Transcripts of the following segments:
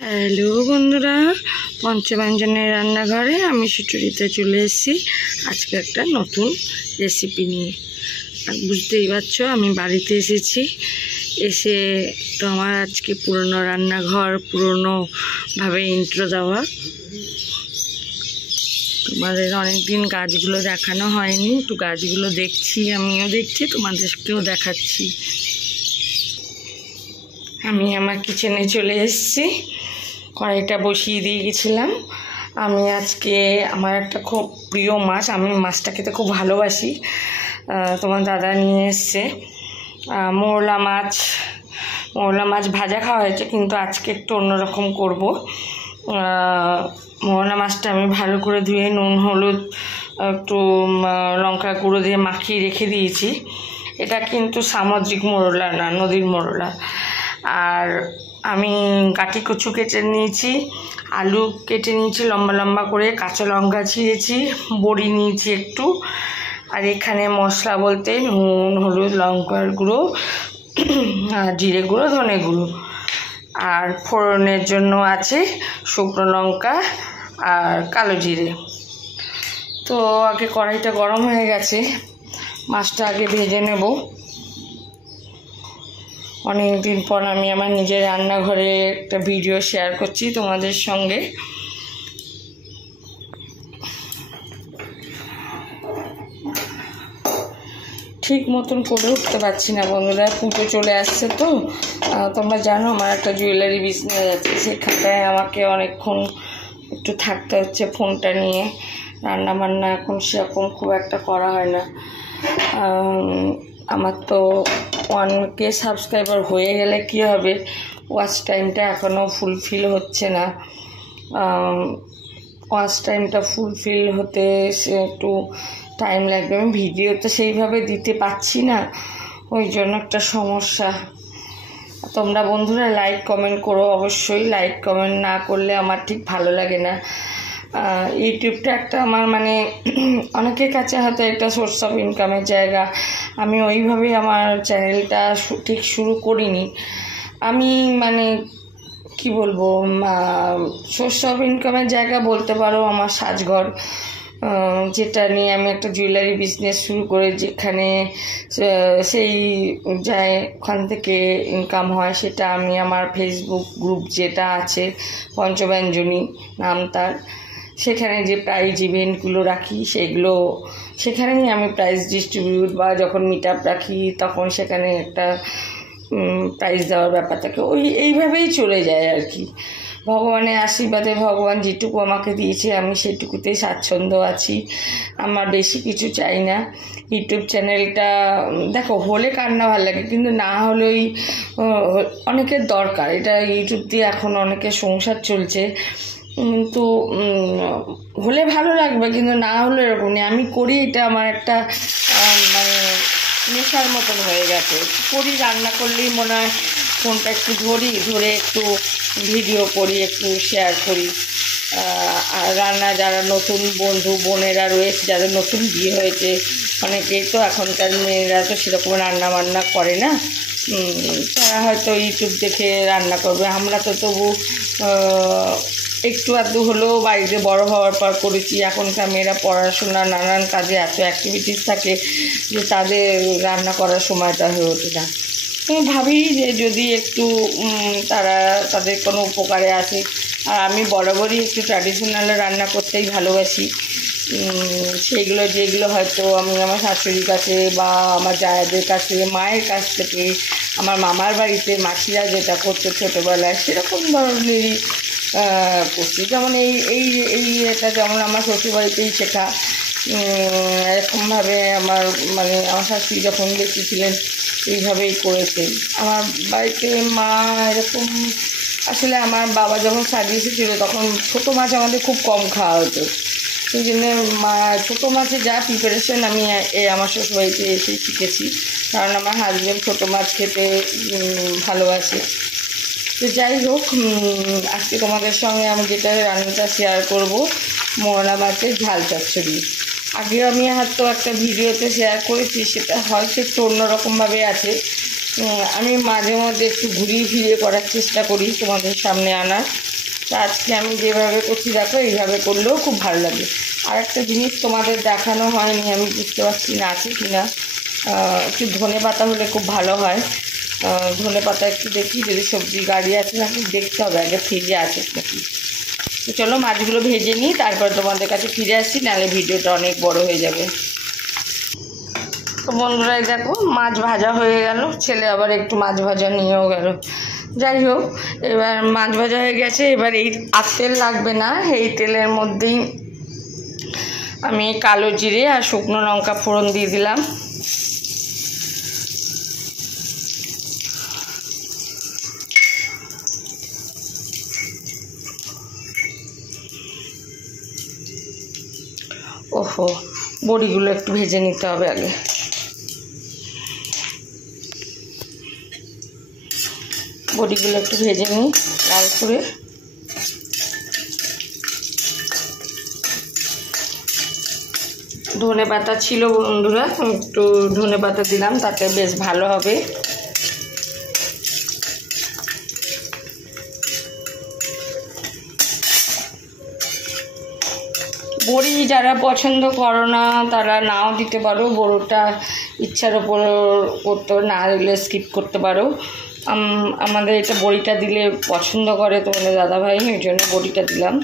Hello বন্ধুরা, পঞ্চব্যঞ্জনের রান্নাঘরে আমি সুচরিতা চলে এসেছি আজকে একটা নতুন রেসিপি নিয়ে। আর বুঝতেই পারছো আমি বাড়িতে এসেছি, এসে তো আমার আজকে পুরনো রান্নাঘর পুরনোভাবে ইন্ট্রো দেওয়া। তোমাদের অনেকদিন গাছগুলো দেখানো হয়নি, একটু গাছগুলো দেখছি, আমিও দেখছি, তোমাদেরকেও দেখাচ্ছি। আমি আমার কিচেনে চলে এসেছি, কড়াইটা বসিয়ে দিয়ে গেছিলাম। আমি আজকে আমার একটা খুব প্রিয় মাছ, আমি মাছটা খেতে খুব ভালোবাসি, তোমার দাদা নিয়ে এসছে মোরলা মাছ ভাজা খাওয়া হয়েছে, কিন্তু আজকে একটু অন্যরকম করব। মোরলা মাছটা আমি ভালো করে ধুয়ে নুন হলুদ একটু লঙ্কা গুঁড়ো দিয়ে মাখিয়ে রেখে দিয়েছি। এটা কিন্তু সামুদ্রিক মোরলা না, নদীর মোরলা। আর আমি কাটি কচু কেটে নিয়েছি, আলু কেটে নিয়েছি লম্বা লম্বা করে, কাঁচা লঙ্কা ছিঁড়েছি, বড়ি নিয়েছি একটু। আর এখানে মশলা বলতে নুন হলুদ লঙ্কার গুঁড়ো, জিরে গুঁড়ো, ধনে গুঁড়ো, আর ফোড়নের জন্য আছে শুকনো লঙ্কা আর কালো জিরে। তো আগে কড়াইটা গরম হয়ে গেছে, মাছটা আগে ভেজে নেব। অনেক দিন পর আমি আমার নিজের রান্নাঘরে একটা ভিডিও শেয়ার করছি তোমাদের সঙ্গে। ঠিক মতন করে উঠতে পারছি না বন্ধুরা, পুজো চলে আসছে তো। তোমরা জানো আমার একটা জুয়েলারি বিজনেস আছে, সেখানটায় আমাকে অনেকক্ষণ একটু থাকতে হচ্ছে ফোনটা নিয়ে। রান্না বান্না এখন সেরকম খুব একটা করা হয় না। আমার তো 1K সাবস্ক্রাইবার হয়ে গেলে কী হবে, ওয়াচ টাইমটা এখনও ফুলফিল হচ্ছে না। ওয়াচ টাইমটা ফুলফিল হতে একটু টাইম লাগবে। আমি ভিডিও তো সেইভাবে দিতে পারছি না, ওই জন্য একটা সমস্যা। তোমরা বন্ধুরা লাইক কমেন্ট করো, অবশ্যই লাইক কমেন্ট না করলে আমার ঠিক ভালো লাগে না। ইউটিউবটা একটা আমার মানে অনেকের কাছে হয়তো একটা সোর্স অফ ইনকামের জায়গা, আমি ওইভাবেই আমার চ্যানেলটা ঠিক শুরু করিনি। আমি মানে কি বলবো, সোর্স অফ ইনকামের জায়গা বলতে পারো আমার সাজঘর, যেটা নিয়ে আমি একটা জুয়েলারি বিজনেস শুরু করে, যেখানে সেই ওখান থেকে ইনকাম হয়, সেটা আমি আমার ফেসবুক গ্রুপ যেটা আছে পঞ্চব্যঞ্জনী নাম তার, সেখানে যে প্রাইজ ইভেন্টগুলো রাখি সেগুলো সেখানেই আমি প্রাইজ ডিস্ট্রিবিউট বা যখন মিট আপ রাখি তখন সেখানে একটা প্রাইজ দেওয়ার ব্যাপার থাকে। এইভাবেই চলে যায় আর কি। ভগবানের আশীর্বাদে ভগবান যেটুকু আমাকে দিয়েছে আমি সেটুকুতেই স্বাচ্ছন্দ্য আছি, আমার বেশি কিছু চাই না। ইউটিউব চ্যানেলটা দেখো হলে কার না ভালো লাগে, কিন্তু না হলেই অনেকের দরকার। এটা ইউটিউব দিয়ে এখন অনেকের সংসার চলছে, কিন্তু হলে ভালো লাগবে, কিন্তু না হলে এরকম নেই। আমি করি, এটা আমার একটা মানে নেশার মতন হয়ে গেছে। করি, রান্না করলেই মনে হয় ফোনটা একটু ধরে একটু ভিডিও করি, একটু শেয়ার করি। আর রান্না যারা নতুন বন্ধু বোনেরা রয়েছে, যাদের নতুন বিয়ে হয়েছে, অনেকেই তো এখনকার মেয়েরা তো সেরকম রান্না বান্না করে না, তারা হয়তো ইউটিউব দেখে রান্না করবে। আমরা তো তবু একটু আধটু হলেও বাড়িতে বড় হওয়ার পর করেছি। এখনকার মেয়েরা পড়াশোনা নানান কাজে এত অ্যাক্টিভিটিস থাকে যে তাদের রান্না করার সময়টা হয়ে ওঠে না। আমি ভাবি যে যদি একটু তাদের কোনো উপকারে আসে। আর আমি বরাবরই একটু ট্র্যাডিশনাল রান্না করতেই ভালোবাসি। সেইগুলো যেগুলো হয়তো আমি আমার শাশুড়ির কাছে বা আমার জায়াদের কাছে, মায়ের কাছ থেকে, আমার মামার বাড়িতে মাসিরা যেটা করতো ছোটোবেলায়, সেরকম ধরনেরই করছি। যেমন এটা যেমন আমার শ্বশুরবাড়িতেই শেখা, এরকমভাবে আমার মানে আমার শাশুড়ি যখন বেঁচে ছিলেন এইভাবেই করেছেন। আমার বাড়িতে মা এরকম, আসলে আমার বাবা যখন সাজিয়ে এসেছিলো তখন ছোটো মাছ আমাদের খুব কম খাওয়া হতো, সেই জন্য ছোটো মাছের যা প্রিপারেশন আমি আমার শ্বশুরবাড়িতে এসে শিখেছি, কারণ আমার হাজব্যান্ড ছোটো মাছ খেতে ভালোবাসে। তো যাই হোক, আজকে তোমাদের সঙ্গে আমি যেটা রান্নাটা শেয়ার করব, মোরলা মাছের ঝাল চচ্চড়ি। আগেও আমি হয়তো একটা ভিডিওতে শেয়ার করেছি, সেটা হয়তো একটু অন্যরকমভাবে আছে, আমি মাঝে মধ্যে একটু ঘুরিয়ে ফিরিয়ে করার চেষ্টা করি তোমাদের সামনে আনার। তা আজকে আমি যেভাবে করছি দেখো, এইভাবে করলেও খুব ভালো লাগে। আর একটা জিনিস তোমাদের দেখানো হয়নি, আমি বুঝতে পারছি না আছে কি না, একটু ধনে পাতা হলে খুব ভালো হয়। ধনে পাতা একটু দেখি, যদি সবজি গাড়ি আছে নাকি দেখতে হবে আগে ফ্রিজে আছে নাকি। তো চলো মাছগুলো ভেজে নিই, তারপর তোমাদের কাছে ফিরে আসছি, নাহলে ভিডিওটা অনেক বড় হয়ে যাবে। তো বন্ধুরাই দেখো মাছ ভাজা হয়ে গেল, ছেলে আবার একটু মাছ ভাজা নিয়েও গেল। যাই হোক, এবার মাছ ভাজা হয়ে গেছে। এবার এই আর তেল লাগবে না, এই তেলের মধ্যেই আমি কালো জিরে আর শুকনো লঙ্কা ফোড়ন দিয়ে দিলাম। ওহো, বড়িগুলো একটু ভেজে নিতে হবে আগে। বড়িগুলো একটু ভেজে নিই লাল করে। ধনে পাতা ছিল বন্ধুরা, একটু ধনে পাতা দিলাম, তাতে বেশ ভালো হবে। বড়ি যারা পছন্দ করো না তারা নাও দিতে পারো, বড়িটা ইচ্ছার ওপর করতে, না দিলে স্কিপ করতে পারো। আমাদের এটা বড়িটা দিলে পছন্দ করে তোমাদের দাদাভাই, ওই জন্য বড়িটা দিলাম।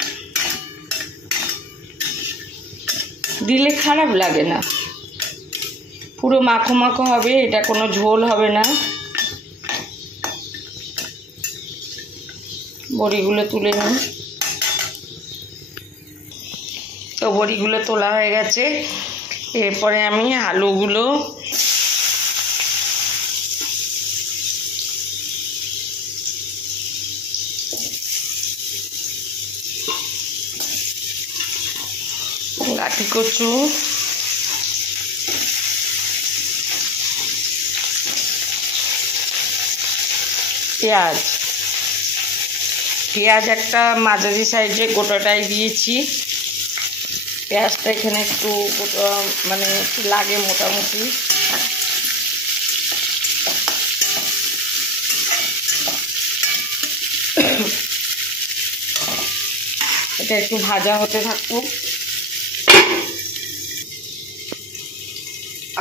দিলে খারাপ লাগে না, পুরো মাখো মাখো হবে, এটা কোনো ঝোল হবে না। বড়িগুলো তুলে নিই। তো বড়িগুলো তোলা হয়ে গেছে। এরপরে আমি আলুগুলো গাঠি কচু, পেঁয়াজ একটা মাঝারি সাইজে গোটাটাই দিয়েছি। পেঁয়াজটা এখানে একটু মানে একটু লাগে মোটামুটি। এটা একটু ভাজা হতে থাকুক।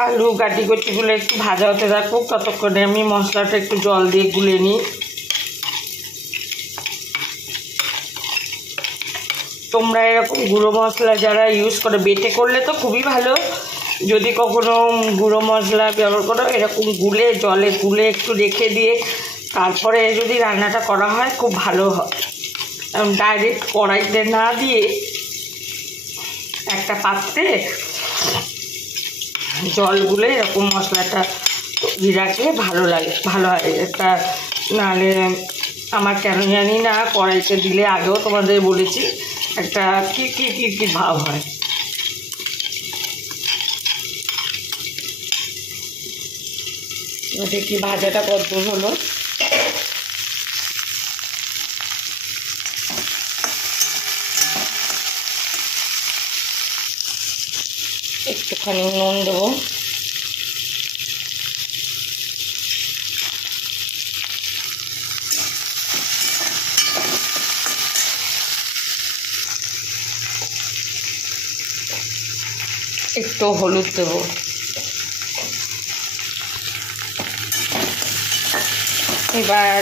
আলু গাটি গটিগুলো একটু ভাজা হতে থাকুক, ততক্ষণে আমি মশলাটা একটু জল দিয়ে গুলে নিই। তোমরা এরকম গুঁড়ো মশলা যারা ইউজ করে, বেটে করলে তো খুবই ভালো, যদি কখনো গুঁড়ো মশলা ব্যবহার করো এরকম গুলে জলে গুলে একটু রেখে দিয়ে তারপরে যদি রান্নাটা করা হয় খুব ভালো হয়। ডাইরেক্ট কড়াইতে না দিয়ে একটা পাত্রে জল গুলে এরকম মশলাটা রাখলে ভালো লাগে, ভালো হয় এটা। নাহলে আমার কেন জানি না কড়াইতে দিলে, আগেও তোমাদের বলেছি, একটা কি ভাব হয়। দেখি ভাজাটা কত হলো। একটুখানি নুন দেবো। একটু হলুদ দেবো। এবার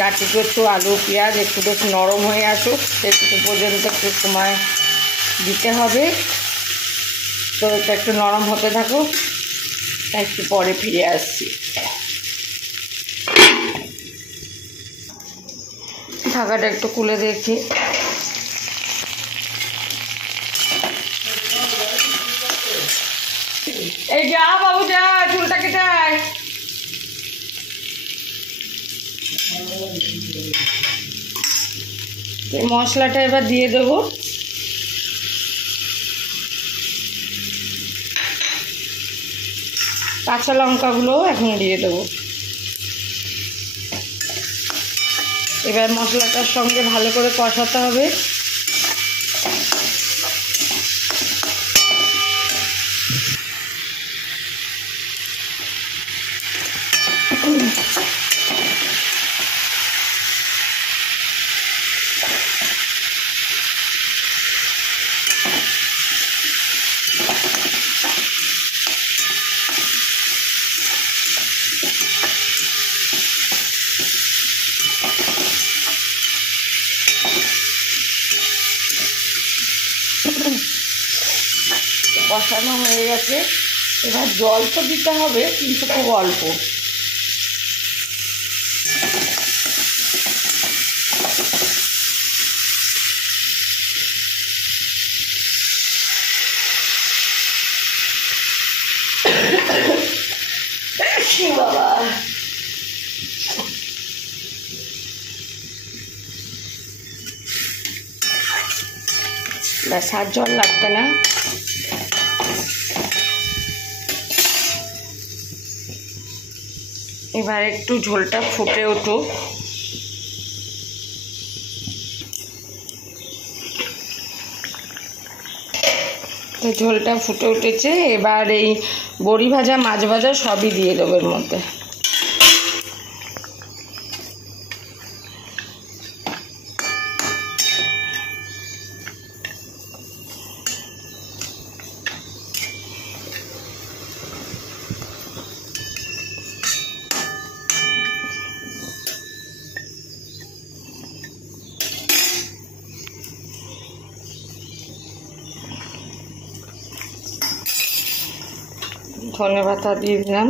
গাটি কচু আলু পেঁয়াজ একটু বেশ নরম হয়ে আসুক, সেটুকু পর্যন্ত একটু সময় দিতে হবে। তো এটা একটু নরম হতে থাকুক, একটু পরে ফিরে আসছি। ঢাকাটা একটু খুলে দেখি। এই যা বাবু যা, চুলটা কেটে আয়। এই মশলাটা এবার দিয়ে দেবো। কাঁচা লঙ্কাগুলো এখন দিয়ে দেবো। এবার মশলাটার সঙ্গে ভালো করে কষাতে হবে। কষানো হয়ে গেছে। এবার জল তো দিতে হবে, কিন্তু খুব অল্প। বাবা, ব্যাস, আর জল লাগবে না। এবার একটু ঝোলটা ফুটে উঠুক। তো ঝোলটা ফুটে উঠেছে, এবার এই বড়ি ভাজা, মাছ ভাজা সবই দিয়ে দেবো এর মধ্যে। ধনে পাতা দিয়ে দিলাম।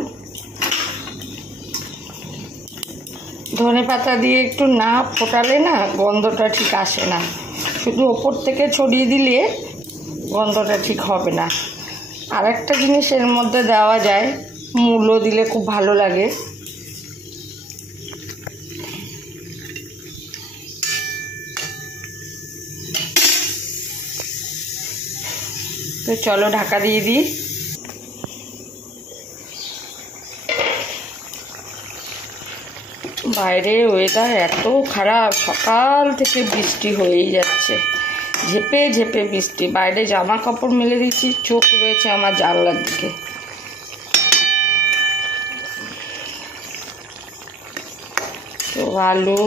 ধনে পাতা দিয়ে একটু না ফোটালে না গন্ধটা ঠিক আসে না, শুধু ওপর থেকে ছড়িয়ে দিলে গন্ধটা ঠিক হবে না। আর একটা জিনিস এর মধ্যে দেওয়া যায়, মূলো দিলে খুব ভালো লাগে। তো চলো ঢাকা দিয়ে দিই। বাইরে ওয়েদার এত খারাপ, সকাল থেকে বৃষ্টি হয়েই যাচ্ছে, ঝেপে ঝেপে বৃষ্টি। বাইরে জামা কাপড় মেলে দিচ্ছি, চোখ রয়েছে আমার জানলার দিকে। তো আলু,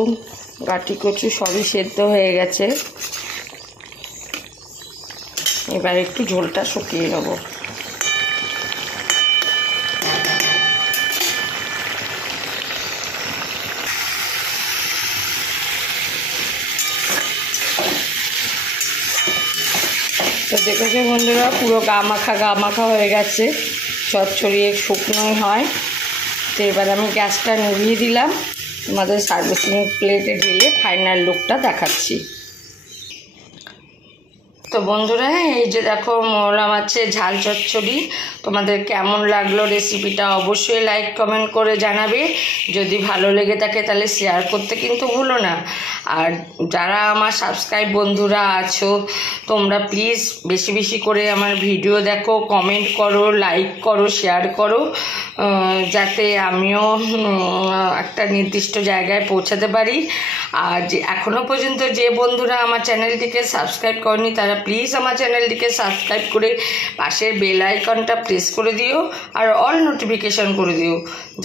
গাটি কচু সবই সেদ্ধ হয়ে গেছে। এবার একটু ঝোলটা শুকিয়ে নেবো। তো দেখেছো বন্ধুরা, পুরো গা মাখা হয়ে গেছে, চচ্চড়িয়ে শুকনোই হয়। তো এবার আমি গ্যাসটা নিভিয়ে দিলাম, তোমাদের সার্ভিসিং প্লেটে ঢেলে ফাইনাল লুকটা দেখাচ্ছি। তো বন্ধুরা, এই যে দেখো মৌলা মাছের ঝাল চচ্চড়ি, তোমাদের কেমন লাগলো রেসিপিটা অবশ্যই লাইক কমেন্ট করে জানাবে। যদি ভালো লেগে থাকে তাহলে শেয়ার করতে কিন্তু ভুলো না। আর যারা আমার সাবস্ক্রাইব বন্ধুরা আছো, তোমরা প্লিজ বেশি বেশি করে আমার ভিডিও দেখো, কমেন্ট করো, লাইক করো, শেয়ার করো, যাতে আমিও একটা নির্দিষ্ট জায়গায় পৌঁছাতে পারি। আর যে এখনও পর্যন্ত যে বন্ধুরা আমার চ্যানেলটিকে সাবস্ক্রাইব করেনি, তারা প্লিজ আমার চ্যানেলটিকে সাবস্ক্রাইব করে পাশের বেল আইকনটা প্রেস করে দিও আর অল নোটিফিকেশান করে দিও,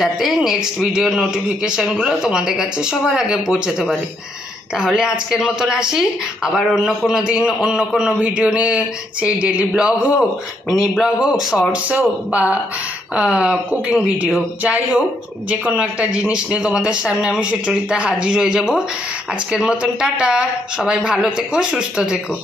যাতে নেক্সট ভিডিওর নোটিফিকেশানগুলো তোমাদের কাছে সবার আগে পৌঁছাতে পারে। তাহলে আজকের মতন আসি, আবার অন্য কোনো দিন অন্য কোনো ভিডিও নিয়ে, সেই ডেলি ব্লগ হোক, মিনি ব্লগ হোক, শর্টস হোক বা কুকিং ভিডিও হোক, যাই হোক, যে কোনো একটা জিনিস নিয়ে তোমাদের সামনে আমি সুচরিতা হাজির হয়ে যাব। আজকের মতন টাটা, সবাই ভালো থেকো, সুস্থ থেকো।